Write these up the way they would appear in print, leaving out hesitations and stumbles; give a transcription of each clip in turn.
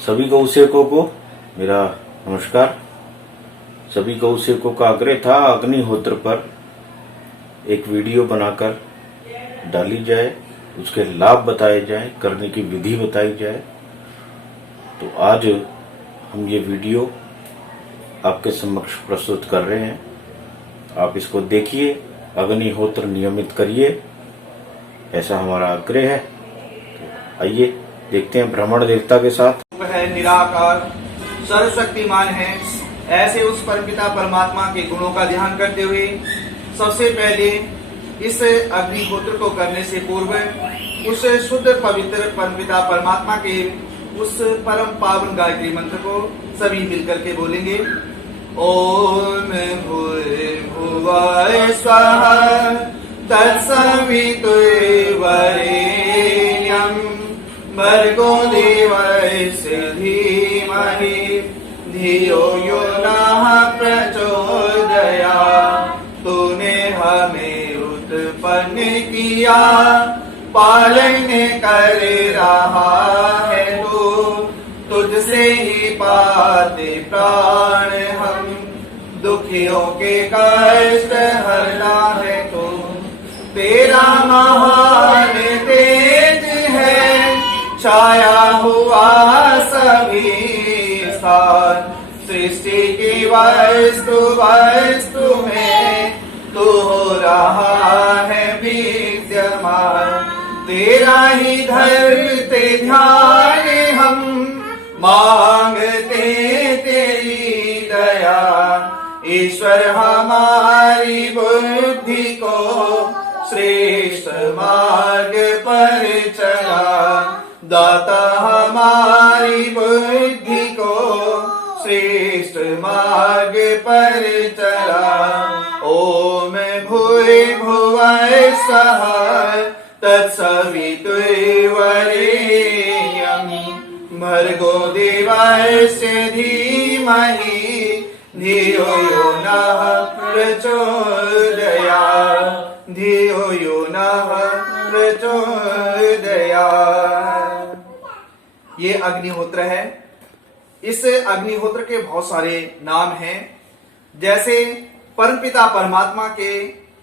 सभी गौ सेवकों को मेरा नमस्कार। सभी गौ सेवकों का आग्रह था अग्निहोत्र पर एक वीडियो बनाकर डाली जाए, उसके लाभ बताए जाए, करने की विधि बताई जाए। तो आज हम ये वीडियो आपके समक्ष प्रस्तुत कर रहे हैं। आप इसको देखिए, अग्निहोत्र नियमित करिए, ऐसा हमारा आग्रह है। तो आइए देखते हैं भ्रमण देवता के साथ। है निराकार, सर्वशक्तिमान है, ऐसे उस परमपिता परमात्मा के गुणों का ध्यान करते हुए सबसे पहले इस अग्निहोत्र को करने से पूर्व उस शुद्ध पवित्र परमपिता परमात्मा के उस परम पावन गायत्री मंत्र को सभी मिलकर के बोलेंगे। ओम भूर्भुवः स्वः तत्सवितुर्वरेण्यं भर्गो देवस्य धीमहि धियो यो नः प्रचोदयात्। तूने हमें उत्पन्न किया, पालन कर रहा है तू, तुझसे ही पाते प्राण हम, दुखियों के कष्ट हरना है तू। तेरा महान तेज है, छाया हुआ सभी स्थान, सृष्टि की वस्तु में तू हो रहा है विद्यमान। तेरा ही धरते ध्यान हम, मांगते तेरी दया। ईश्वर हमारी बुद्धि को श्रेष्ठ मार्ग पर चला, दाता हमारी बुद्धि को श्रेष्ठ मार्ग पर चला। ओम भूर्भुवः स्वः तत्सवितुर्वरेण्यं भर्गो देवस्य धीमहि धियो यो नः प्रचोदयात्। धियो यो नः प्रचोदयात्। ये अग्निहोत्र है। इस अग्निहोत्र के बहुत सारे नाम हैं। जैसे परमपिता परमात्मा के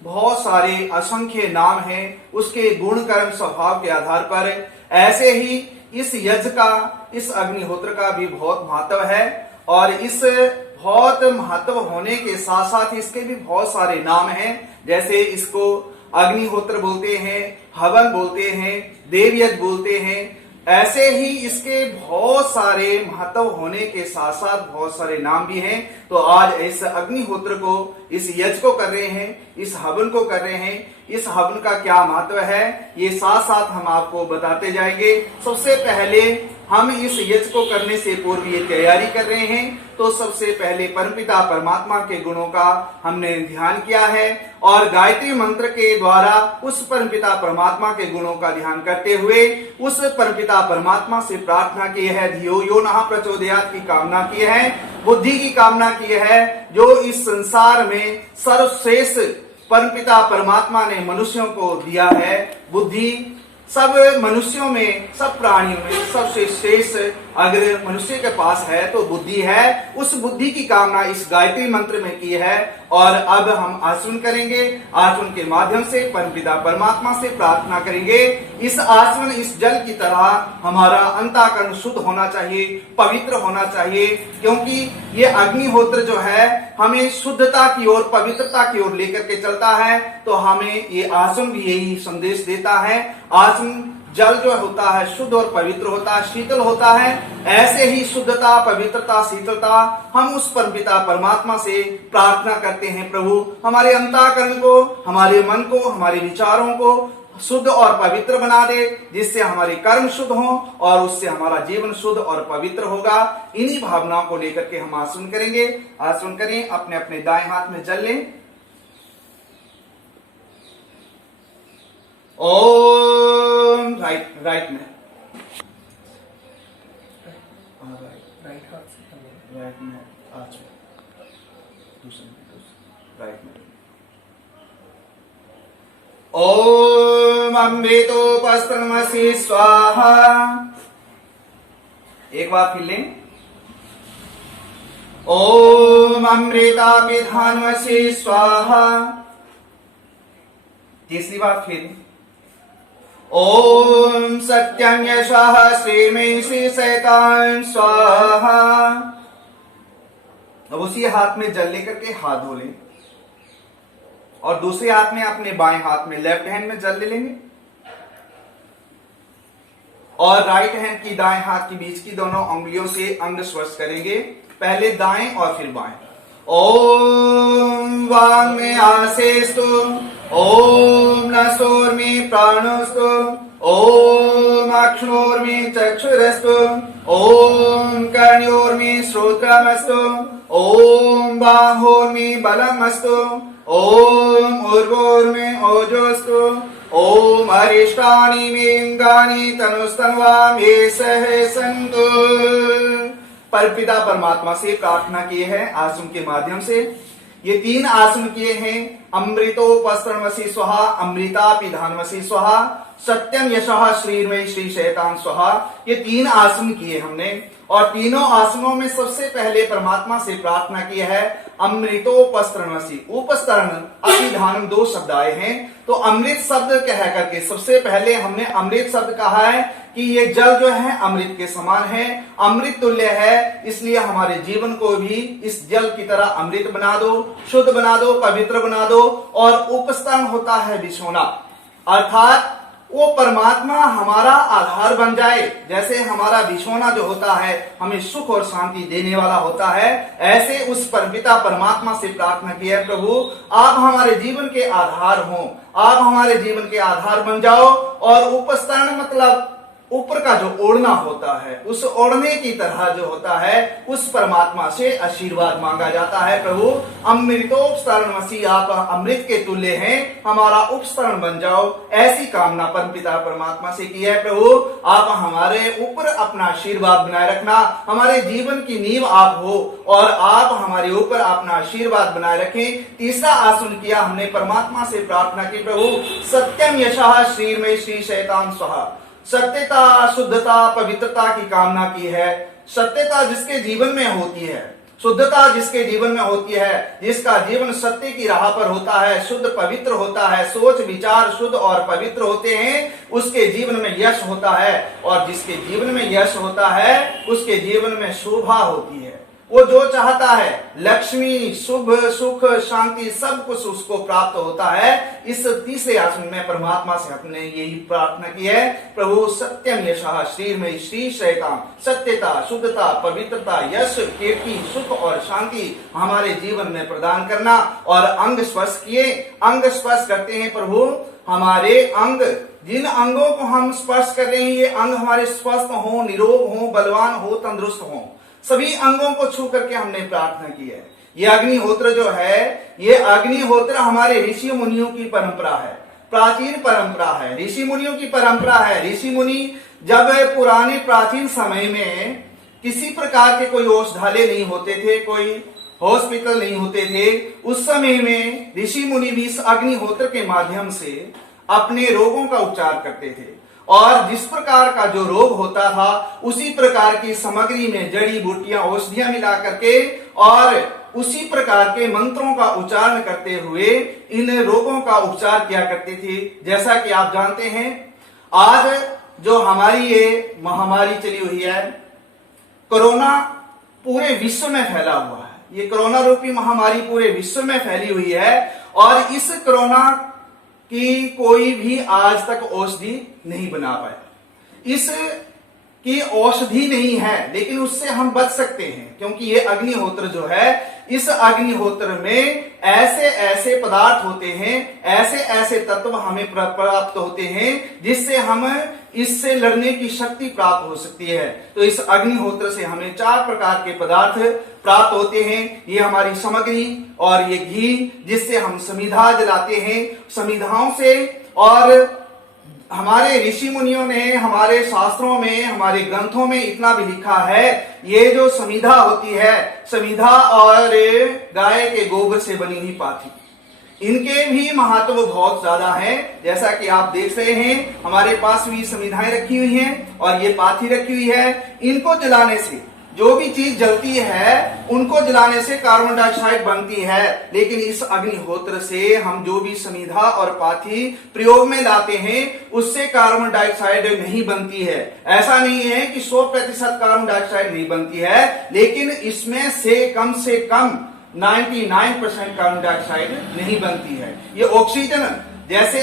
बहुत सारे असंख्य नाम हैं, उसके गुण कर्म स्वभाव के आधार पर, ऐसे ही इस यज्ञ का, इस अग्निहोत्र का भी बहुत महत्व है। और इस बहुत महत्व होने के साथ साथ इसके भी बहुत सारे नाम हैं। जैसे इसको अग्निहोत्र बोलते हैं, हवन बोलते हैं, देवयज्ञ बोलते हैं। ऐसे ही इसके बहुत सारे महत्व होने के साथ साथ बहुत सारे नाम भी हैं। तो आज इस अग्निहोत्र को, इस यज्ञ को कर रहे हैं, इस हवन को कर रहे हैं। इस हवन का क्या महत्व है ये साथ साथ हम आपको बताते जाएंगे। सबसे पहले हम इस यज्ञ को करने से पूर्व ये तैयारी कर रहे हैं। तो सबसे पहले परमपिता परमात्मा के गुणों का हमने ध्यान किया है और गायत्री मंत्र के द्वारा उस परमपिता परमात्मा के गुणों का ध्यान करते हुए उस परमपिता परमात्मा से प्रार्थना की है, धियो यो नः प्रचोदयात् की कामना की है, बुद्धि की कामना की है। जो इस संसार में सर्वश्रेष्ठ परमपिता परमात्मा ने मनुष्यों को दिया है, बुद्धि सब मनुष्यों में, सब प्राणियों में सबसे श्रेष्ठ अगर मनुष्य के पास है तो बुद्धि है। उस बुद्धि की कामना इस गायत्री मंत्र में की है। और अब हम आचमन करेंगे। आचमन के माध्यम से परमपिता परमात्मा से प्रार्थना करेंगे। इस आचमन, इस जल की तरह हमारा अंतःकरण शुद्ध होना चाहिए, पवित्र होना चाहिए। क्योंकि ये अग्निहोत्र जो है हमें शुद्धता की ओर, पवित्रता की ओर लेकर के चलता है। तो हमें ये आचमन भी यही संदेश देता है। आचमन जल जो होता है शुद्ध और पवित्र होता है, शीतल होता है। ऐसे ही शुद्धता, पवित्रता, शीतलता हम उस परमपिता परमात्मा से प्रार्थना करते हैं। प्रभु हमारे अंतःकरण को, हमारे मन को, हमारे विचारों को शुद्ध और पवित्र बना दे, जिससे हमारे कर्म शुद्ध हों और उससे हमारा जीवन शुद्ध और पवित्र होगा। इन्हीं भावनाओं को लेकर के हम आचमन करेंगे। आचमन करें, अपने अपने दाएं हाथ में जल लें। ओम राइट में, राइट में आचमन, दूसरे राइट में। ओम अमृतोपस्त्रमसि स्वाहा। एक बार फिर लें। ओम अमृता पिधानवसी स्वाहा। तीसरी बार फिर ओम सत्यं यशः श्रीमे श्री शैतान स्वाहा। अब उसी हाथ में जल लेकर के हाथ धो लें और दूसरे हाथ में अपने बाएं हाथ में लेफ्ट हैंड में जल ले लेंगे और राइट हैंड की दाएं हाथ के बीच की दोनों उंगलियों से अंग स्पर्श करेंगे, पहले दाएं और फिर बाएं। ओम वांग में आसेस्तु, ओम नसोर्मी प्राणोस्तु, ओम अक्षोर्मी चक्षुरस्तु, ओम कर्ण्योर्मी श्रोत्रमस्तु, ओम बाहोर्मी बलमस्तु, ओम उर्वोर्मी ओजोस्तु, ओम अरिष्टानि मेंगानि तनुस्तन्वाम ये सह सन्तु। परमपिता परमात्मा से प्रार्थना किए हैं आसन के माध्यम से। ये 3 आसन किए हैं, अमृतोपस्तरणवसी स्वाहा, अमृता पिधानवसी स्वाहा, सत्यम यशः श्रीर्मे श्री शैतान स्वाहा। ये 3 आसन किए हमने और तीनों आसनों में सबसे पहले परमात्मा से प्रार्थना की है अमृतोपस्तरणवसी। उपस्तरण अपिधानम 2 शब्द आए हैं, तो अमृत शब्द कह करके सबसे पहले हमने अमृत शब्द कहा है कि ये जल जो है अमृत के समान है, अमृत तुल्य है, इसलिए हमारे जीवन को भी इस जल की तरह अमृत बना दो, शुद्ध बना दो, पवित्र बना दो। और उपस्तरण होता है बिछोना, अर्थात वो परमात्मा हमारा आधार बन जाए। जैसे हमारा बिछोना जो होता है हमें सुख और शांति देने वाला होता है, ऐसे उस परमपिता परमात्मा से प्रार्थना की है, प्रभु आप हमारे जीवन के आधार हो, आप हमारे जीवन के आधार बन जाओ। और उपस्तरण मतलब ऊपर का जो ओढ़ना होता है, उस ओढ़ने की तरह जो होता है उस परमात्मा से आशीर्वाद मांगा जाता है। प्रभु अमृतोपस्तरणवसी, आप अमृत के तुल्य हैं, हमारा उपस्तरण बन जाओ, ऐसी कामना परमपिता परमात्मा से की है। प्रभु आप हमारे ऊपर अपना आशीर्वाद बनाए रखना, हमारे जीवन की नींव आप हो और आप हमारे ऊपर अपना आशीर्वाद बनाए रखें। तीसरा आसन किया हमने, परमात्मा से प्रार्थना की, प्रभु सत्यम यशः श्रीर्मे श्री शैतान स्वाहा। सत्यता, शुद्धता, पवित्रता की कामना की है। सत्यता जिसके जीवन में होती है, शुद्धता जिसके जीवन में होती है, जिसका जीवन सत्य की राह पर होता है, शुद्ध पवित्र होता है, सोच विचार शुद्ध और पवित्र होते हैं, उसके जीवन में यश होता है। और जिसके जीवन में यश होता है उसके जीवन में शोभा होती है। वो जो चाहता है लक्ष्मी, शुभ, सुख, शांति सब कुछ उसको प्राप्त होता है। इस तीसरे आसन में परमात्मा से हमने यही प्रार्थना की है, प्रभु सत्यम यशः श्रीर्मे श्री शैतान, सत्यता, शुद्धता, पवित्रता, यश, कीर्ति, सुख और शांति हमारे जीवन में प्रदान करना। और अंग स्पर्श किए, अंग स्पर्श करते हैं प्रभु हमारे अंग, जिन अंगों को हम स्पर्श कर रहे हैं ये अंग हमारे स्वस्थ हो, निरोग हो, बलवान हो, तंदुरुस्त हो, सभी अंगों को छू करके हमने प्रार्थना की है। ये अग्निहोत्र जो है, ये अग्निहोत्र हमारे ऋषि मुनियों की परंपरा है, प्राचीन परंपरा है, ऋषि मुनियों की परंपरा है। ऋषि मुनि जब पुराने प्राचीन समय में किसी प्रकार के कोई औषधालय नहीं होते थे, कोई हॉस्पिटल नहीं होते थे, उस समय में ऋषि मुनि भी इस अग्निहोत्र के माध्यम से अपने रोगों का उपचार करते थे। और जिस प्रकार का जो रोग होता था उसी प्रकार की सामग्री में जड़ी बूटियां, औषधियां मिला करके और उसी प्रकार के मंत्रों का उच्चारण करते हुए इन रोगों का उपचार किया करते थे। जैसा कि आप जानते हैं आज जो हमारी ये महामारी चली हुई है, कोरोना पूरे विश्व में फैला हुआ है। ये कोरोना रूपी महामारी पूरे विश्व में फैली हुई है और इस कोरोना कि कोई भी आज तक औषधि नहीं बना पाया। इस की औषधि नहीं है, लेकिन उससे हम बच सकते हैं, क्योंकि ये अग्निहोत्र जो है, इस अग्निहोत्र में ऐसे ऐसे पदार्थ होते हैं, ऐसे ऐसे तत्व हमें प्राप्त होते हैं जिससे हम इससे लड़ने की शक्ति प्राप्त हो सकती है। तो इस अग्निहोत्र से हमें 4 प्रकार के पदार्थ प्राप्त होते हैं। ये हमारी सामग्री और ये घी जिससे हम समिधा जलाते हैं, समिधाओं से। और हमारे ऋषि मुनियों ने हमारे शास्त्रों में, हमारे ग्रंथों में इतना भी लिखा है, ये जो समिधा होती है, समिधा और गाय के गोबर से बनी हुई पाथी, इनके भी महत्व बहुत ज्यादा है। जैसा कि आप देख रहे हैं, हमारे पास भी समिधाएं रखी हुई हैं और ये पाथी रखी हुई है। इनको जलाने से जो भी चीज जलती है उनको जलाने से कार्बन डाइऑक्साइड बनती है, लेकिन इस अग्निहोत्र से हम जो भी समिधा और पाथी प्रयोग में लाते हैं उससे कार्बन डाइऑक्साइड नहीं बनती है। ऐसा नहीं है कि 100% कार्बन डाइऑक्साइड नहीं बनती है, लेकिन इसमें से कम 99% कार्बन डाइऑक्साइड नहीं बनती है। ये ऑक्सीजन जैसे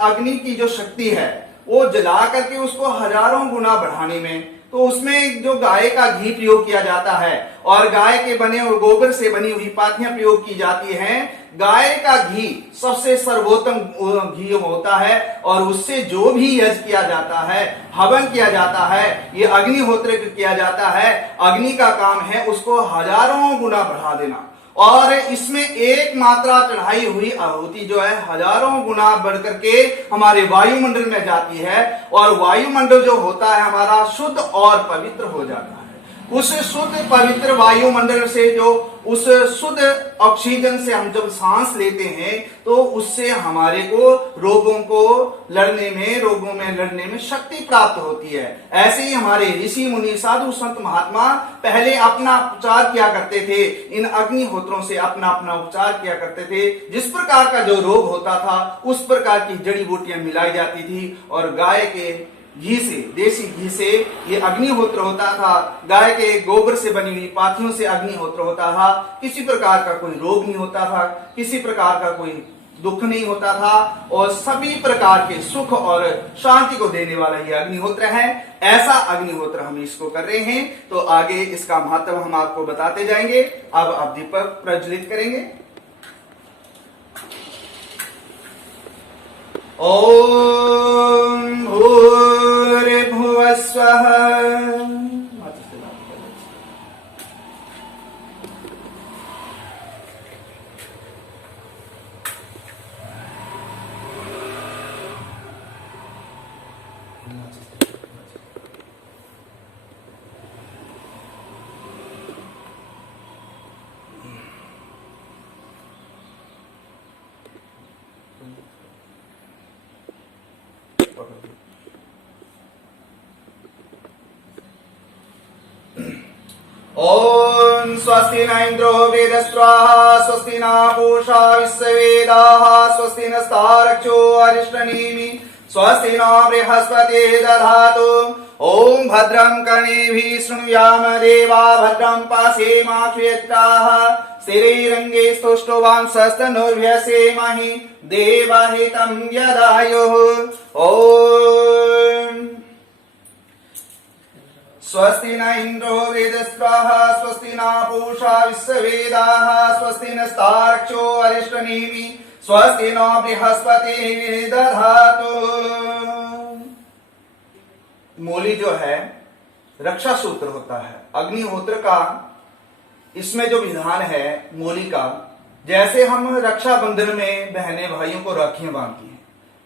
अग्नि की जो शक्ति है वो जला करके उसको हजारों गुना बढ़ाने में, तो उसमें जो गाय का घी प्रयोग किया जाता है और गाय के बने और गोबर से बनी हुई पाथियां प्रयोग की जाती हैं। गाय का घी सबसे सर्वोत्तम घी होता है और उससे जो भी यज्ञ किया जाता है, हवन किया जाता है, ये अग्निहोत्र किया जाता है। अग्नि का काम है उसको हजारों गुना बढ़ा देना, और इसमें एक मात्रा चढ़ाई हुई आहुति जो है हजारों गुना बढ़ करके हमारे वायुमंडल में जाती है, और वायुमंडल जो होता है हमारा शुद्ध और पवित्र हो जाता है। उस शुद्ध पवित्र वायुमंडल से जो उस शुद्ध ऑक्सीजन से हम जब सांस लेते हैं तो उससे हमारे को रोगों में लड़ने में शक्ति प्राप्त होती है। ऐसे ही हमारे ऋषि मुनि साधु संत महात्मा पहले अपना उपचार किया करते थे, इन अग्निहोत्रों से अपना अपना उपचार किया करते थे। जिस प्रकार का जो रोग होता था उस प्रकार की जड़ी बूटियां मिलाई जाती थी, और गाय के घी से, देसी घी से ये अग्निहोत्र होता था। गाय के गोबर से बनी हुई पाथियों से अग्निहोत्र होता था। किसी प्रकार का कोई रोग नहीं होता था, किसी प्रकार का कोई दुख नहीं होता था, और सभी प्रकार के सुख और शांति को देने वाला ये अग्निहोत्र है। ऐसा अग्निहोत्र हम इसको कर रहे हैं, तो आगे इसका महत्व हम आपको बताते जाएंगे। अब आप दीपक प्रज्वलित करेंगे। ओम भूर्भुवः स्वः। ओम स्वस्ति न इंद्रो वेदस्वाहा स्वस्ति न पूषा विश्ववेदाः स्वस्ति नस्तारक्षो अरिष्टनेमि स्वस्ति न बृहस्पतिर्दधातु दधातु। ओम भद्रं कर्णेभिः शृणुयाम देवा भद्रं पश्येमाक्षयत्राः स्थिरैरङ्गैः स्तुष्टुवांसस्तनूर्व्यसेमहि देवहितं यदायुः। ओम स्वस्ति न इंद्रो वेदस्वाहा स्वस्ति न पूषा विश्ववेदाः स्वस्ति नस्तारक्षो अरिष्टनेमि स्वस्ति न बृहस्पतिर्दधातु दधातु। मूली जो है रक्षा सूत्र होता है अग्निहोत्र का। इसमें जो विधान है मूली का, जैसे हम रक्षाबंधन में बहनें भाइयों को राखियां बांधती हैं,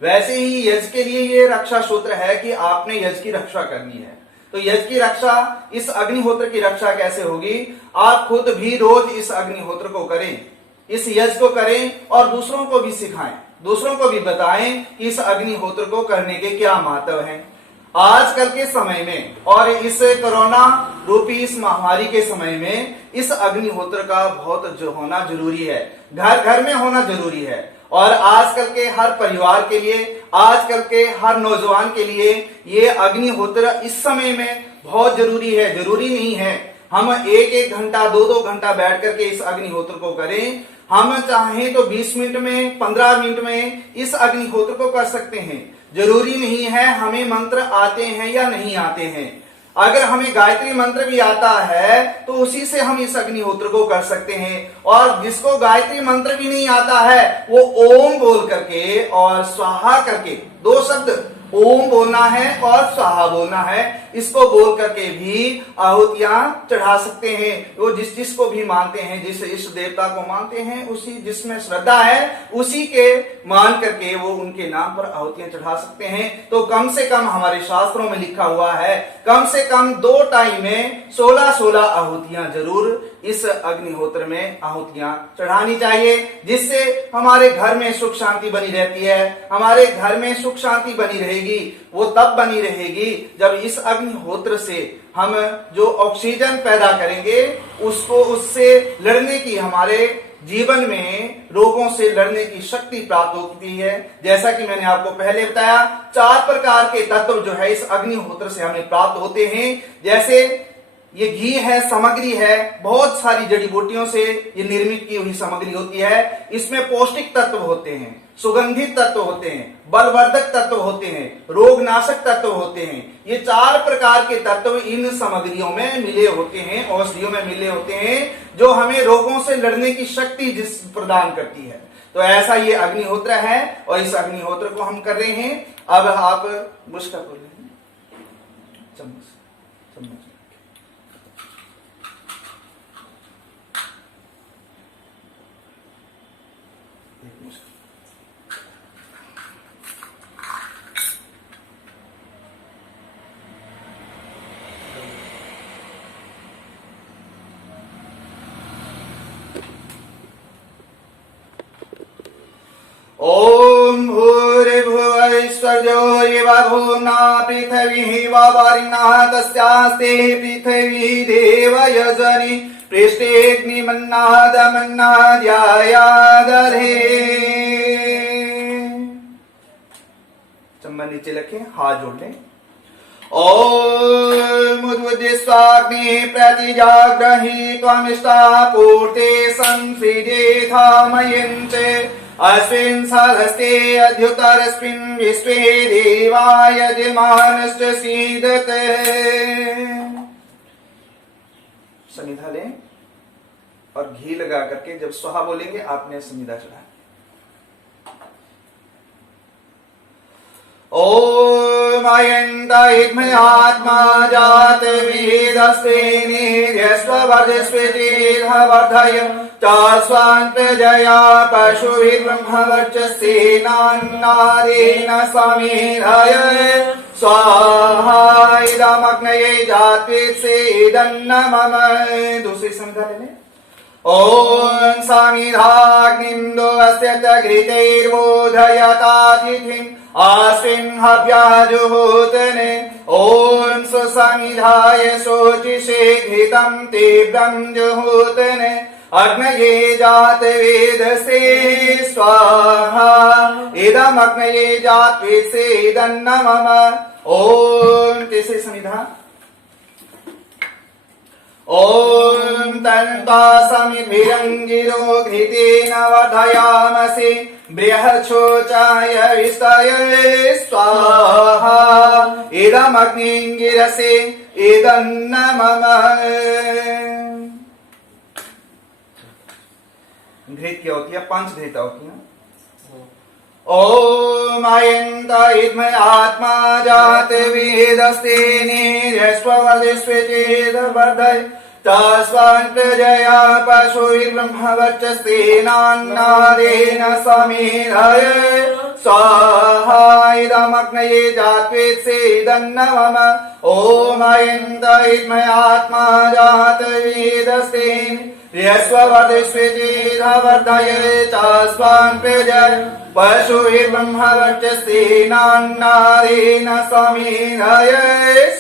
वैसे ही यज्ञ के लिए ये रक्षा सूत्र है कि आपने यज्ञ की रक्षा करनी है। तो यज्ञ की रक्षा, इस अग्निहोत्र की रक्षा कैसे होगी? आप खुद भी रोज इस अग्निहोत्र को करें, इस यज्ञ को करें और दूसरों को भी सिखाएं, दूसरों को भी बताएं कि इस अग्निहोत्र को करने के क्या महत्व हैं। आजकल के समय में और इस कोरोना रूपी इस महामारी के समय में इस अग्निहोत्र का बहुत जो होना जरूरी है, घर घर में होना जरूरी है। और आजकल के हर परिवार के लिए, आजकल के हर नौजवान के लिए ये अग्निहोत्र इस समय में बहुत जरूरी है। जरूरी नहीं है हम एक घंटा 2 घंटा बैठ करके इस अग्निहोत्र को करें। हम चाहें तो 20 मिनट में, 15 मिनट में इस अग्निहोत्र को कर सकते हैं। जरूरी नहीं है हमें मंत्र आते हैं या नहीं आते हैं। अगर हमें गायत्री मंत्र भी आता है तो उसी से हम इस अग्निहोत्र को कर सकते हैं। और जिसको गायत्री मंत्र भी नहीं आता है वो ओम बोल करके और स्वाहा करके, 2 शब्द ओम बोलना है और स्वाहा बोलना है, इसको बोल करके भी आहुतियां चढ़ा सकते हैं। वो जिसको भी मानते हैं, जिस इष्ट देवता को मानते हैं, उसी जिसमें श्रद्धा है उसी के मान करके वो उनके नाम पर आहुतियां चढ़ा सकते हैं। तो कम से कम हमारे शास्त्रों में लिखा हुआ है, कम से कम 2 टाइम में 16 आहुतियां जरूर इस अग्निहोत्र में आहुतियां चढ़ानी चाहिए, जिससे हमारे घर में सुख शांति बनी रहती है। हमारे घर में सुख शांति बनी रहेगी, वो तब बनी रहेगी जब इस अग्निहोत्र से हम जो ऑक्सीजन पैदा करेंगे उसको, उससे लड़ने की, हमारे जीवन में रोगों से लड़ने की शक्ति प्राप्त होती है। जैसा कि मैंने आपको पहले बताया, 4 प्रकार के तत्व जो है इस अग्निहोत्र से हमें प्राप्त होते हैं। जैसे ये घी है, सामग्री है, बहुत सारी जड़ी बूटियों से ये निर्मित की हुई सामग्री होती है। इसमें पौष्टिक तत्व होते हैं, सुगंधित तत्व होते हैं, बलवर्धक तत्व होते हैं, रोगनाशक तत्व होते हैं। ये 4 प्रकार के तत्व इन सामग्रियों में मिले होते हैं, औषधियों में मिले होते हैं, जो हमें रोगों से लड़ने की शक्ति जिस प्रदान करती है। तो ऐसा ये अग्निहोत्र है और इस अग्निहोत्र को हम कर रहे हैं। अब आप मुस्का बोल रहे हैं, चम्मच चम्मच ओम भूर्भुवस्वर्योर्यवभूम्ना पृथिवी वारिणः तस्यास्ते पृथिवी देवयजनि पृष्ठेऽग्निमन्नादमन्नाद्यायादर्हे। चम्मच नीचे रखें, हाथ जोड़ लें। ओम उद्वुद्धिस्वाग्नि प्रतिजाग्रहि त्वमिष्टापूर्ते संसृजेथामयञ्च अस्मिन् सदस्ते अद्युतरस्मिन् विश्वे देवाय यजमानश्च सीदते। समिधा लें और घी लगा करके जब स्वाहा बोलेंगे आपने समिधा चढ़ा। ओम अयन्त इद्मय आत्मा जात वेदस्तेनिर्यस्ववर्धस्वेतिर्वर्धय चास्वान् प्रजया पशुभिर्ब्रह्मवर्चस्सेनान्नादेन समेधाय स्वाहा इदमग्नये जात्वेत्सेदन्न मम। दूसरी संख्या लेने। ओम समिधाग्निन्दो अस्य च घृतैर्बोधयतातिथिम् आस्मिन् हव्याजुहोतने। ओम सुसमिधाय शोचिषे घृतं तीव्रं जुहोतने अग्नये जातवेदसे स्वाहा इदमग्नये जात्वेत्सेदन्न मम। ओम तीसरी समिधा। ओम तन्ता समिद्भिरङ्गिरो घृतेन वर्धयामसि बृहच्छोचाय विस्तय स्वाहा इदमग्निङ्गिरसे इदन्न मम। घृत क्या होती है? 5 घृता होती है। ओम अयन्त इद्मय आत्मा जात वेदस्तेनिर्यस्ववर्धस्वेतिर्वर्धय चास्वान् प्रजया पशुभिर्ब्रह्मवर्चस्तेनान्नादेन समेधाय स्वाहा इदमग्नये जात्वेत्सेदन्न मम। ओम अयन्त इद्मय आत्मा जात वेदस्तेनिर्यस्ववर्धस्वेतिर्वर्धय चास्वान् प्रजया पशुभिर्ब्रह्मवर्चस्तेनान्नादेन समेधाय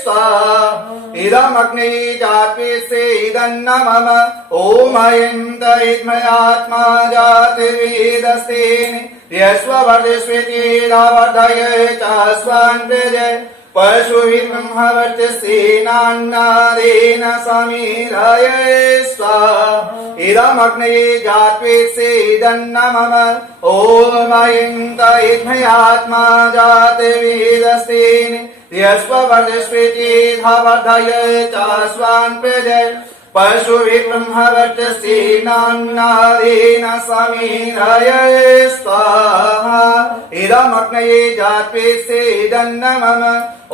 स्वाहा इदमग्नये जात्वेत्सेदन्न मम। ओम अयन्त इद्मय आत्मा जात वेदस्तेनिर्यस्ववर्धस्वेतिर्वर्धय चास्वान् प्रजया पशुभिर्ब्रह्मवर्चस्तेनान्नादेन समेधाय स्वाहा इदमग्नये जात्वेत्सेदन्न मम। ओम अयन्त इद्मय आत्मा जात वेदस्तेनिर्यस्ववर्धस्वेतिर्वर्धय चास्वान् प्रजया पशुभिर्ब्रह्मवर्चस्तेनान्नादेन समेधाय स्वाहा इदमग्नये जात्वेत्सेदन्न मम।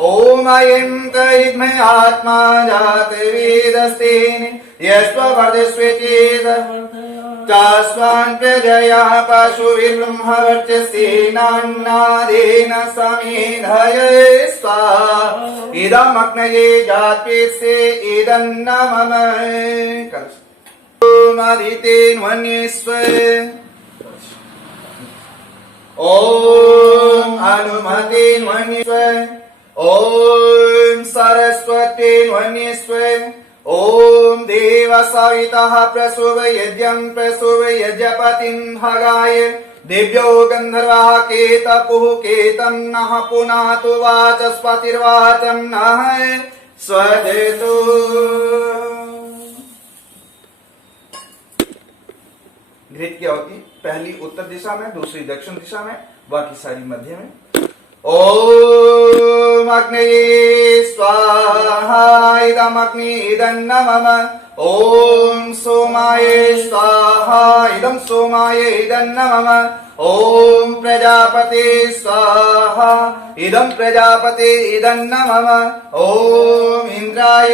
ओम अयन्त इद्मय आत्मा जात वेदस्तेनिर्यस्ववर्धस्वेतिर्वर्धय चास्वान् प्रजया पशुभिर्ब्रह्मवर्चस्तेनान्नादेन समेधाय स्वाहा इदमग्नये जात्वेत्सेदन्न मम। ॐ आदितेन्वन्येस्व ॐ हनुमतेन्वन्येस्व ॐ सरस्वतेन्वन्येस्व ॐ देवसवितः प्रसूव यज्ञं प्रसूव यज्ञपतिं भगाय दिव्यो गन्धर्वः केतपुः केतं नः पुनातु वाचस्पतिर्वाचं नः स्वदेतु। घृत की आहुति पहली उत्तर दिशा में, दूसरी दक्षिण दिशा में, बाकी सारी मध्य में। ओम अग्नये स्वाहा इदमग्नि इदन्न मम ओम सोमाय स्वाहा इदं सोमाय इदन्न मम ओम प्रजापते स्वाहा इदं प्रजापते इदन्न मम ओम इंद्राय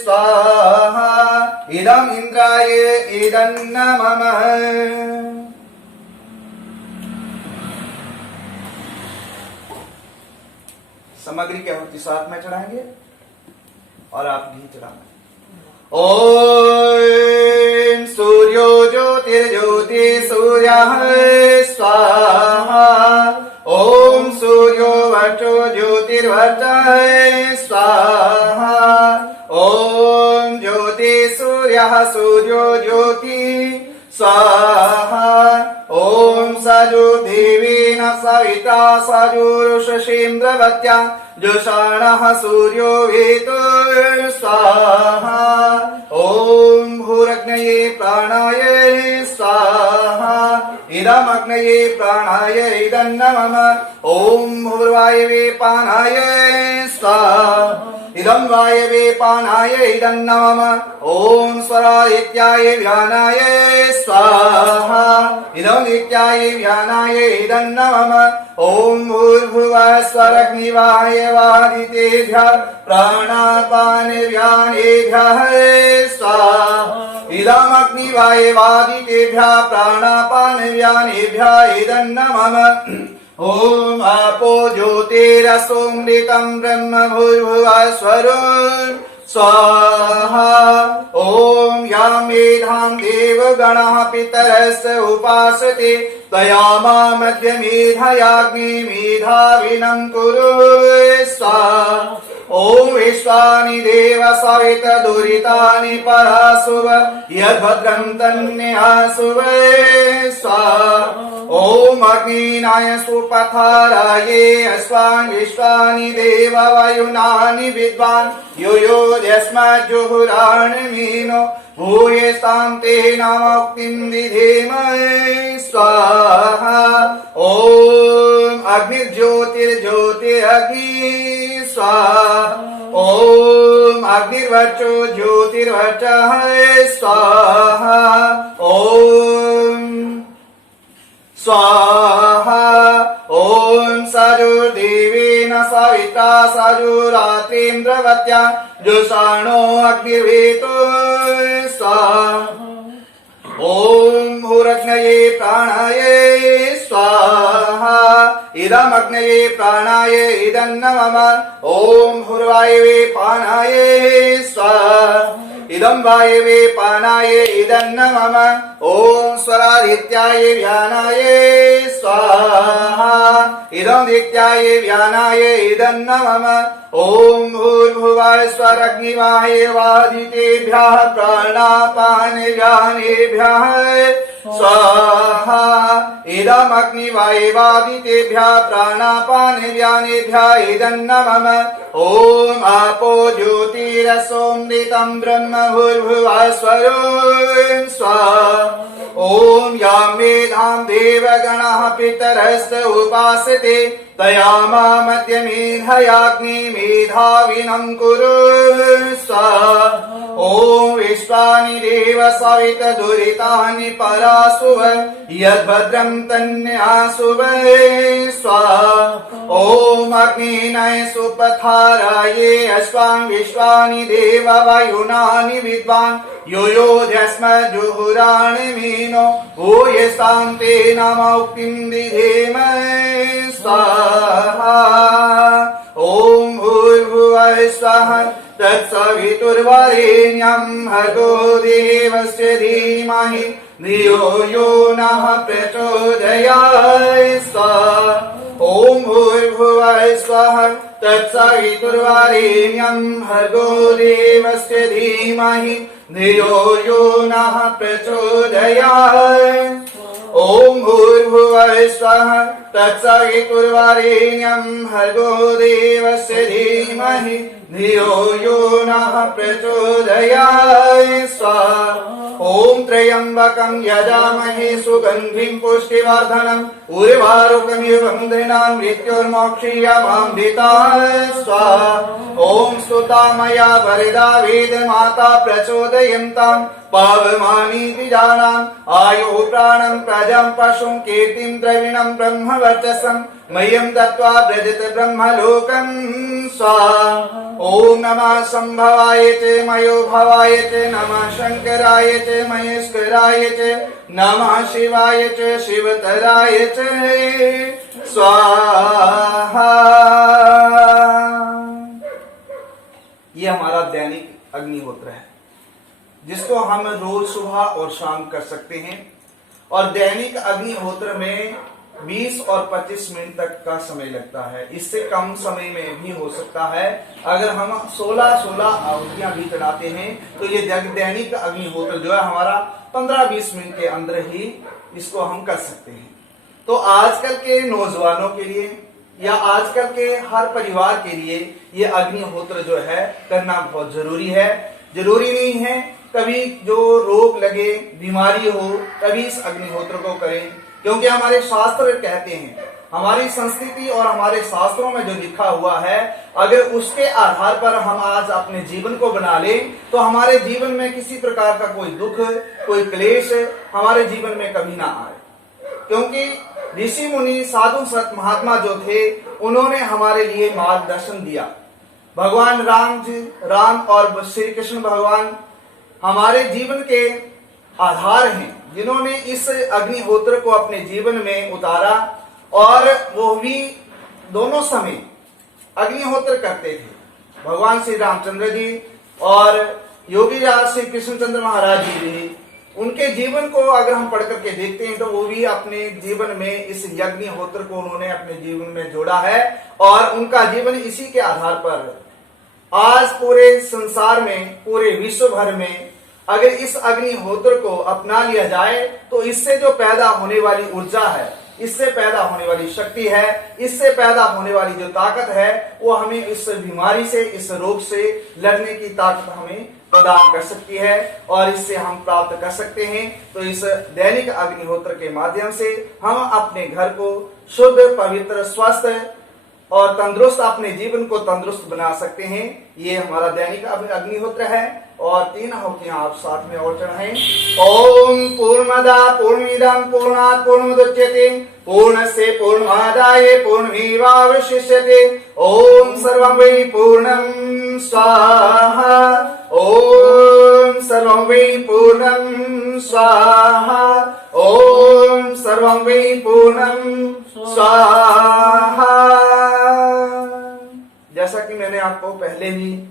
स्वाहा इदं इंद्राय इदन्न मम। सामग्री की आहुति साथ में चढ़ाएंगे और आप घी चढ़ाना। ओम सूर्यो ज्योतिर्ज्योति सूर्यः स्वाहा ओम सूर्यो वर्चो ज्योतिर्वर्चः स्वाहा ओम ज्योति सूर्यः सूर्यो ज्योति स्वाहा ओम सजुर्देवेन सविता सजुरुषसेन्द्रवत्या जुषाणः सूर्यो वेतो स्वाहा ओम भूरग्नये प्राणाय स्वाहा इदमग्नये प्राणाय इदन्न मम ओम भूर्वायवे पानाय स्वाहा इदं वायवे पानाय इदन्न मम ओम स्वरादित्याय व्यानाय स्वाहा इदं नित्याय व्यानाय इदन्न मम ओम भूर्भुवः स्वरग्निवाय वादितेभ्यः प्राणापान व्यानेभ्यः स्वाहा इदमग्निवाय वादितेभ्यः प्राणापान व्यानेभ्यः इदन्न मम ओम आपो ज्योतिरसोमृतं ब्रह्म भूर्भुवः स्वरुन् स्वाहा ओम यां मेधां देवगणः पितरस्य उपासते तयामा मध्य मेधयाग्नि मेधाविनं कुरु स्वाहा ओम विश्वानि देव सवित दुरितानि परासुव यद्भद्रं तन्यासुव स्वाहा ओम अग्निनाय सुपथाराये अस्वान् विश्वानि देव वयुनानि विद्वान् यो यो यस्मज्जुहुराणमीनो भूयस्तां तेनामुक्तिं विधेमहि स्वाहा ओम अग्निर्ज्योतिर्ज्योतिरग्नि स्वाहा ओम अग्निर्वर्चो ज्योतिर्वर्चः स्वाहा ओम स्वाहा ओम सजुर्देवेन सविता सजुरात्रेन्द्रवत्या जुषाणो अग्निर्वेतो स्वाहा ओम भूरग्नये प्राणाय स्वाहा इदमग्नये प्राणाय इदन्न मम ओम भूर्वायवे पानाय स्वाहा इदं वायवे पानाय इदन्न मम ओम स्वरादित्याय व्यानाय स्वाहा इदं दित्याय व्यानाय इदन्न मम ओम भूर्भुवः स्वरग्निवाय वादितेभ्यः प्राणापान व्यानेभ्यः स्वाहा इदमग्निवाय वादितेभ्यः प्राणापान व्यानेभ्यः इदन्न मम ओम आपो ज्योतिरसोमृतं ब्रह्म भूर्भुवः स्वरुन् स्वाहा ओम यां मेधां देवगणः पितरस्य उपासते तयामा मध्य मेधयाग्नि मेधाविनं कुरु स्वाहा ओम विश्वानि देव सवित दुरितानि परासुव यद्भद्रं तन्यासुव स्वाहा ओम अग्निनाय सुपथाराये अस्वान् विश्वानि देव वयुनानि विद्वान् यो यो ध्यस्मज्जुहुराणमीनो भूयस्तां तेनामुक्तिं विधेमहि स्वाहा ओम भूर्भुवः स्वः तत्सवितुर्वरेण्यं भर्गो देवस्य धीमहि धियो यो नः प्रचोदयात् स्वाहा। ॐ भूर्भुवः स्वः तत्सवितुर्वरेण्यं भर्गो देवस्य धीमहि धियो यो नः प्रचोदयात्। ॐ भूर्भुवः स्वः तत्सवितुर्वरेण्यं भर्गो देवस्य धीमहि धियो यो नः प्रचोदयात् स्वाहा। ॐ त्र्यम्बकं यजामहे सुगन्धिं पुष्टिवर्धनम् उर्वारुकमिव बन्धनान् मृत्युर्मोक्षीयमामृतात् स्वाहा। ॐ स्तुता मया वरदा वेदमाता प्रचोदयन्ताम् पावमानीति जानाम् आयुः प्राणं प्रजां पशुं कीर्तिं द्रविणं ब्रह्मवर्चसम् मह्यं दत्त्वा व्रजत ब्रह्मलोकम् स्वाहा। ॐ नमः संभवाय च मयो भवाय च नमः शंकराय च महेश्वराय च नमः शिवाय च शिवतराय च स्वाहा। ये हमारा दैनिक अग्निहोत्र है जिसको हम रोज सुबह और शाम कर सकते हैं। और दैनिक अग्निहोत्र में 20 और 25 मिनट तक का समय लगता है। इससे कम समय में भी हो सकता है। अगर हम 16 आहुतियां भी चढ़ाते हैं तो ये दैनिक अग्निहोत्र जो है हमारा 15-20 मिनट के अंदर ही इसको हम कर सकते हैं। तो आजकल के नौजवानों के लिए या आजकल के हर परिवार के लिए ये अग्निहोत्र जो है करना बहुत जरूरी है। जरूरी नहीं है कभी जो रोग लगे, बीमारी हो, तभी इस अग्निहोत्र को करें, क्योंकि हमारे शास्त्र कहते हैं, हमारी संस्कृति और हमारे शास्त्रों में जो लिखा हुआ है, अगर उसके आधार पर हम आज अपने जीवन को बना लें तो हमारे जीवन में किसी प्रकार का कोई दुख, कोई क्लेश हमारे जीवन में कभी ना आए। क्योंकि ऋषि मुनि, साधु संत, महात्मा जो थे, उन्होंने हमारे लिए मार्गदर्शन दिया। भगवान राम और श्री कृष्ण भगवान हमारे जीवन के आधार हैं, जिन्होंने इस अग्निहोत्र को अपने जीवन में उतारा और वो भी दोनों समय अग्निहोत्र करते थे। भगवान श्री रामचंद्र जी और योगी राज श्री कृष्णचंद्र महाराज जी भी, उनके जीवन को अगर हम पढ़ करके देखते हैं तो वो भी अपने जीवन में इस अग्निहोत्र को उन्होंने अपने जीवन में जोड़ा है। और उनका जीवन इसी के आधार पर आज पूरे संसार में, पूरे विश्व भर में अगर इस अग्निहोत्र को अपना लिया जाए तो इससे जो पैदा होने वाली ऊर्जा है, इससे पैदा होने वाली शक्ति है, इससे पैदा होने वाली जो ताकत है, वो हमें इस बीमारी से, इस रोग से लड़ने की ताकत हमें प्रदान कर सकती है और इससे हम प्राप्त कर सकते हैं। तो इस दैनिक अग्निहोत्र के माध्यम से हम अपने घर को शुद्ध, पवित्र, स्वस्थ और तंदुरुस्त, अपने जीवन को तंदुरुस्त बना सकते हैं। ये हमारा दैनिक अग्निहोत्र है। और 3 आहुतियां आप साथ में और चढ़ाएं। ओम पूर्णमदा पूर्णमिदं पूर्णात् पूर्णमुदच्यते पूर्णस्य पूर्णमादाय पूर्णमेवावशिष्यते ओम सर्वं वै पूर्णं स्वाहा ओम सर्वं वै पूर्णं स्वाहा ओम सर्वं वै पूर्णं स्वाहा। जैसा कि मैंने आपको पहले ही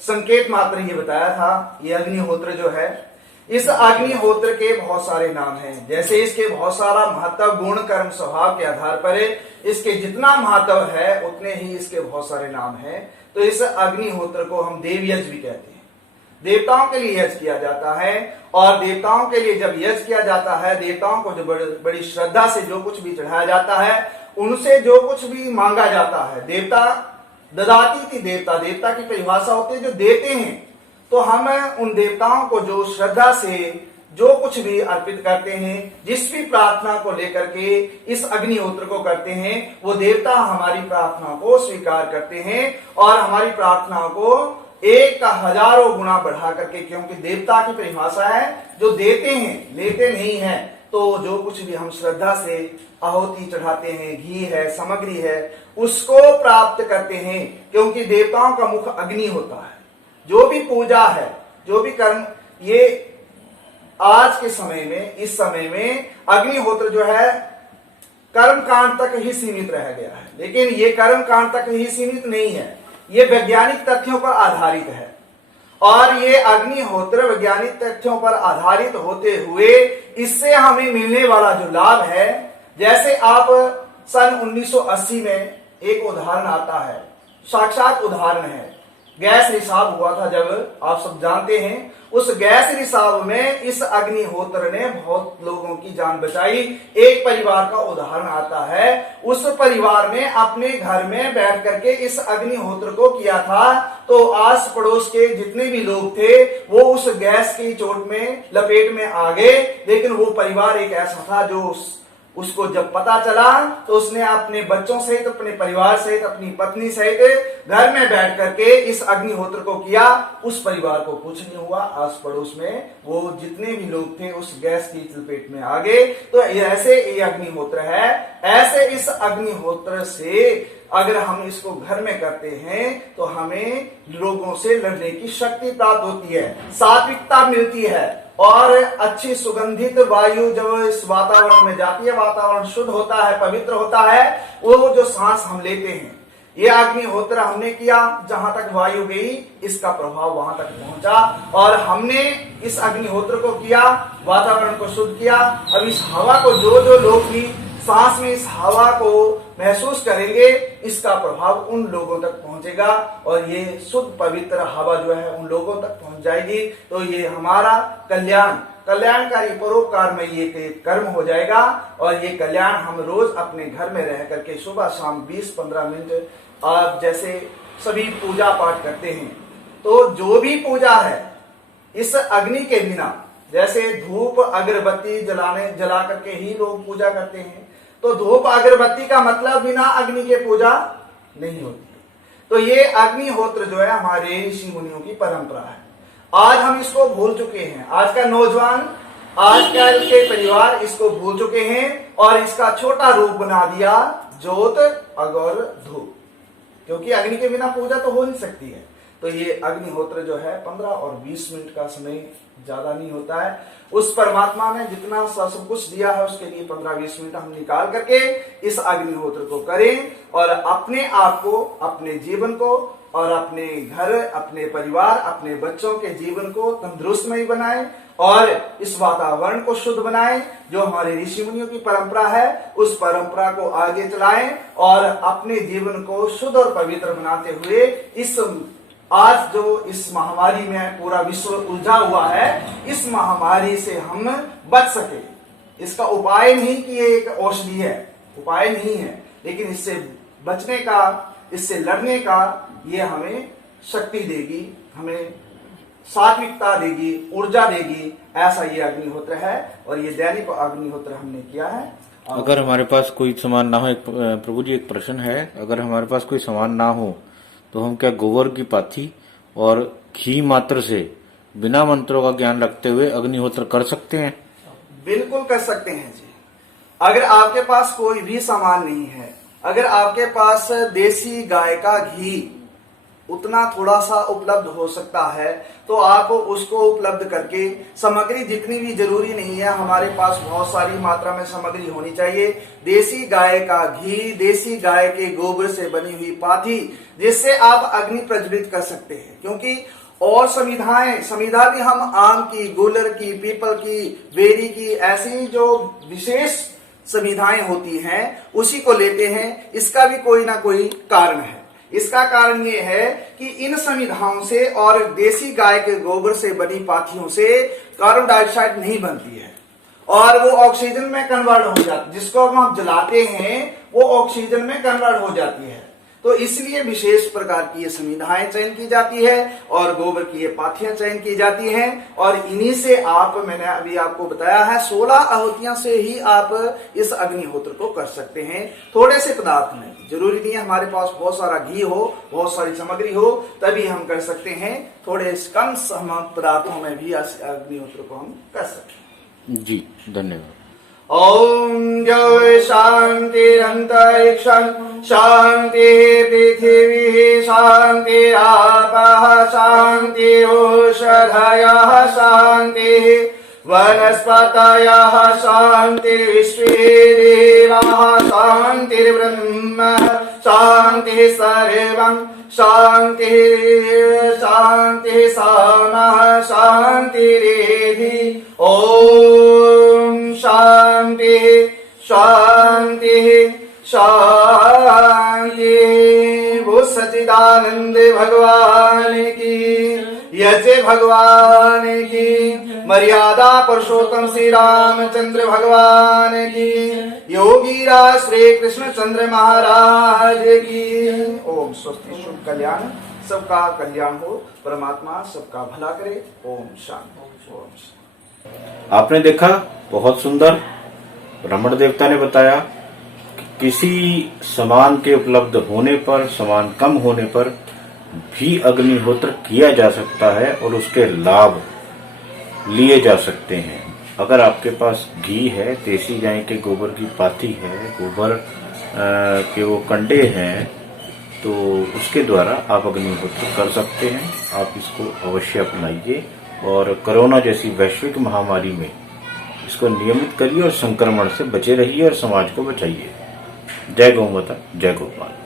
संकेत मात्र ये बताया था, ये अग्निहोत्र जो है, इस अग्निहोत्र के बहुत सारे नाम हैं। जैसे इसके बहुत सारा महत्व, गुण, कर्म, स्वभाव के आधार पर इसके जितना महत्व है उतने ही इसके बहुत सारे नाम हैं। तो इस अग्निहोत्र को हम देवयज्ञ भी कहते हैं। देवताओं के लिए यज्ञ किया जाता है और देवताओं के लिए जब यज्ञ किया जाता है, देवताओं को जो बड़ी श्रद्धा से जो कुछ भी चढ़ाया जाता है, उनसे जो कुछ भी मांगा जाता है, देवता ददाती थी, देवता की परिभाषा होती है जो देते हैं। तो हम उन देवताओं को जो श्रद्धा से जो कुछ भी अर्पित करते हैं, जिस भी प्रार्थना को लेकर के इस अग्निहोत्र को करते हैं, वो देवता हमारी प्रार्थना को स्वीकार करते हैं और हमारी प्रार्थना को 1,000 गुना बढ़ा करके, क्योंकि देवता की परिभाषा है जो देते हैं, लेते नहीं है। तो जो कुछ भी हम श्रद्धा से आहुति चढ़ाते हैं, घी है, सामग्री है, उसको प्राप्त करते हैं, क्योंकि देवताओं का मुख अग्नि होता है। जो भी पूजा है, जो भी कर्म, ये आज के समय में, इस समय में अग्निहोत्र जो है कर्म कांड तक ही सीमित रह गया है। लेकिन ये कर्म कांड तक ही सीमित नहीं है। ये वैज्ञानिक तथ्यों पर आधारित है और ये अग्निहोत्र वैज्ञानिक तथ्यों पर आधारित होते हुए इससे हमें मिलने वाला जो लाभ है, जैसे आप सन 1980 में एक उदाहरण आता है, साक्षात उदाहरण है, गैस रिसाव हुआ था जब, आप सब जानते हैं। उस गैस रिसाव में इस अग्निहोत्र ने बहुत लोगों की जान बचाई। एक परिवार का उदाहरण आता है, उस परिवार ने अपने घर में बैठ करके इस अग्निहोत्र को किया था, तो आस पड़ोस के जितने भी लोग थे वो उस गैस की चोट में लपेट में आ गए। लेकिन वो परिवार एक ऐसा था जो उसको जब पता चला तो उसने अपने बच्चों सहित, अपने परिवार सहित, अपनी पत्नी सहित घर में बैठ करके इस अग्निहोत्र को किया। उस परिवार को कुछ नहीं हुआ, आस पड़ोस में वो जितने भी लोग थे उस गैस की लपेट में आ गए। तो ऐसे ये अग्निहोत्र है। ऐसे इस अग्निहोत्र से अगर हम इसको घर में करते हैं तो हमें लोगों से लड़ने की शक्ति प्राप्त होती है, सात्विकता मिलती है और अच्छी सुगंधित वायु जब इस वातावरण में जाती है, वातावरण शुद्ध होता है, पवित्र होता है। वो जो सांस हम लेते हैं, ये अग्निहोत्र हमने किया, जहां तक वायु गई इसका प्रभाव वहां तक पहुंचा और हमने इस अग्निहोत्र को किया, वातावरण को शुद्ध किया। अब इस हवा को जो लोग भी सांस में इस हवा को महसूस करेंगे, इसका प्रभाव उन लोगों तक पहुंचेगा और ये शुद्ध पवित्र हवा जो है उन लोगों तक पहुंच जाएगी। तो ये हमारा कल्याणकारी परोपकार में ये कर्म हो जाएगा और ये कल्याण हम रोज अपने घर में रह करके सुबह शाम 20-15 मिनट आप जैसे सभी पूजा पाठ करते हैं, तो जो भी पूजा है इस अग्नि के बिना, जैसे धूप अगरबत्ती जला करके ही लोग पूजा करते हैं, तो धूप अगरबत्ती का मतलब बिना अग्नि के पूजा नहीं होती। तो ये अग्निहोत्र जो है हमारे ऋषि मुनियों की परंपरा है। आज हम इसको भूल चुके हैं, आज का नौजवान, आजकल के परिवार इसको भूल चुके हैं और इसका छोटा रूप बना दिया ज्योत अगर धूप, क्योंकि अग्नि के बिना पूजा तो हो नहीं सकती है। तो ये अग्निहोत्र जो है 15 और 20 मिनट का समय ज्यादा नहीं होता है। उस परमात्मा ने जितना सब कुछ दिया है उसके लिए 15-20 मिनट हम निकाल करके इस अग्निहोत्र को करें और अपने आप को, अपने जीवन को और अपने घर, अपने परिवार, अपने बच्चों के जीवन को तंदुरुस्तमय बनाएं और इस वातावरण को शुद्ध बनाएं। जो हमारे ऋषि मुनियों की परंपरा है उस परंपरा को आगे चलाएं और अपने जीवन को शुद्ध और पवित्र बनाते हुए इस आज जो इस महामारी में पूरा विश्व उलझा हुआ है, इस महामारी से हम बच सके। इसका उपाय नहीं कि ये एक औषधि है, उपाय नहीं है, लेकिन इससे बचने का, इससे लड़ने का ये हमें शक्ति देगी, हमें सात्विकता देगी, ऊर्जा देगी। ऐसा ये अग्निहोत्र है और ये दैनिक अग्निहोत्र हमने किया है। अगर हमारे पास कोई सामान ना हो, प्रभु जी एक प्रश्न है, अगर हमारे पास कोई सामान ना हो तो हम क्या गोबर की पाथी और घी मात्र से बिना मंत्रों का ज्ञान रखते हुए अग्निहोत्र कर सकते हैं? बिल्कुल कर सकते हैं जी। अगर आपके पास कोई भी सामान नहीं है, अगर आपके पास देसी गाय का घी उतना थोड़ा सा उपलब्ध हो सकता है तो आप उसको उपलब्ध करके, सामग्री जितनी भी जरूरी नहीं है, हमारे पास बहुत सारी मात्रा में सामग्री होनी चाहिए। देसी गाय का घी, देसी गाय के गोबर से बनी हुई पाथी, जिससे आप अग्नि प्रज्वलित कर सकते हैं। क्योंकि और समिधा भी हम आम की, गूलर की, पीपल की, बेरी की, ऐसी जो विशेष समिधाएं होती हैं उसी को लेते हैं। इसका भी कोई ना कोई कारण है। इसका कारण ये है कि इन समिधाओं से और देसी गाय के गोबर से बनी पाथियों से कार्बन डाइऑक्साइड नहीं बनती है और वो ऑक्सीजन में कन्वर्ट हो जाती है। जिसको हम जलाते हैं वो ऑक्सीजन में कन्वर्ट हो जाती है। तो इसलिए विशेष प्रकार की ये समिधाएं चयन की जाती है और गोबर की ये पाथियां चयन की जाती हैं और इन्हीं से आप, मैंने अभी आपको बताया है, 16 आहुतियां से ही आप इस अग्निहोत्र को कर सकते हैं। थोड़े से पदार्थ में, जरूरी नहीं है हमारे पास बहुत सारा घी हो, बहुत सारी सामग्री हो तभी हम कर सकते हैं। थोड़े कम पदार्थों में भी अग्निहोत्र को हम कर सकते हैं। जी धन्यवाद। ओम जय शांतिरंतरिक्ष शांति पृथिवी शांति आपः शांति औषधयः शांति वनस्पतयः शान्तिर्विश्वे देवाः शान्तिर्ब्रह्म शान्तिः सर्वं शान्तिः शान्तिः सामः शान्तिरेधि ॐ शान्तिः शान्तिः शान्तिः। वो सच्चिदानंद भगवान की, यसे भगवान की, मर्यादा पुरुषोत्तम श्री रामचंद्र भगवान की, योगीराज श्री कृष्णचंद्र महाराज की। ओम स्वस्ति शुभ कल्याण, सबका कल्याण हो, परमात्मा सबका भला करे। ओम शांति। ओम शांति। आपने देखा, बहुत सुंदर रमण देवता ने बताया कि किसी सामान के उपलब्ध होने पर, सामान कम होने पर भी अग्निहोत्र किया जा सकता है और उसके लाभ लिए जा सकते हैं। अगर आपके पास घी है, देसी गाय के गोबर की पाथी है, गोबर के वो कंडे हैं, तो उसके द्वारा आप अग्निहोत्र कर सकते हैं। आप इसको अवश्य अपनाइए और कोरोना जैसी वैश्विक महामारी में इसको नियमित करिए और संक्रमण से बचे रहिए और समाज को बचाइए। जय गौ माता, जय गोपाल।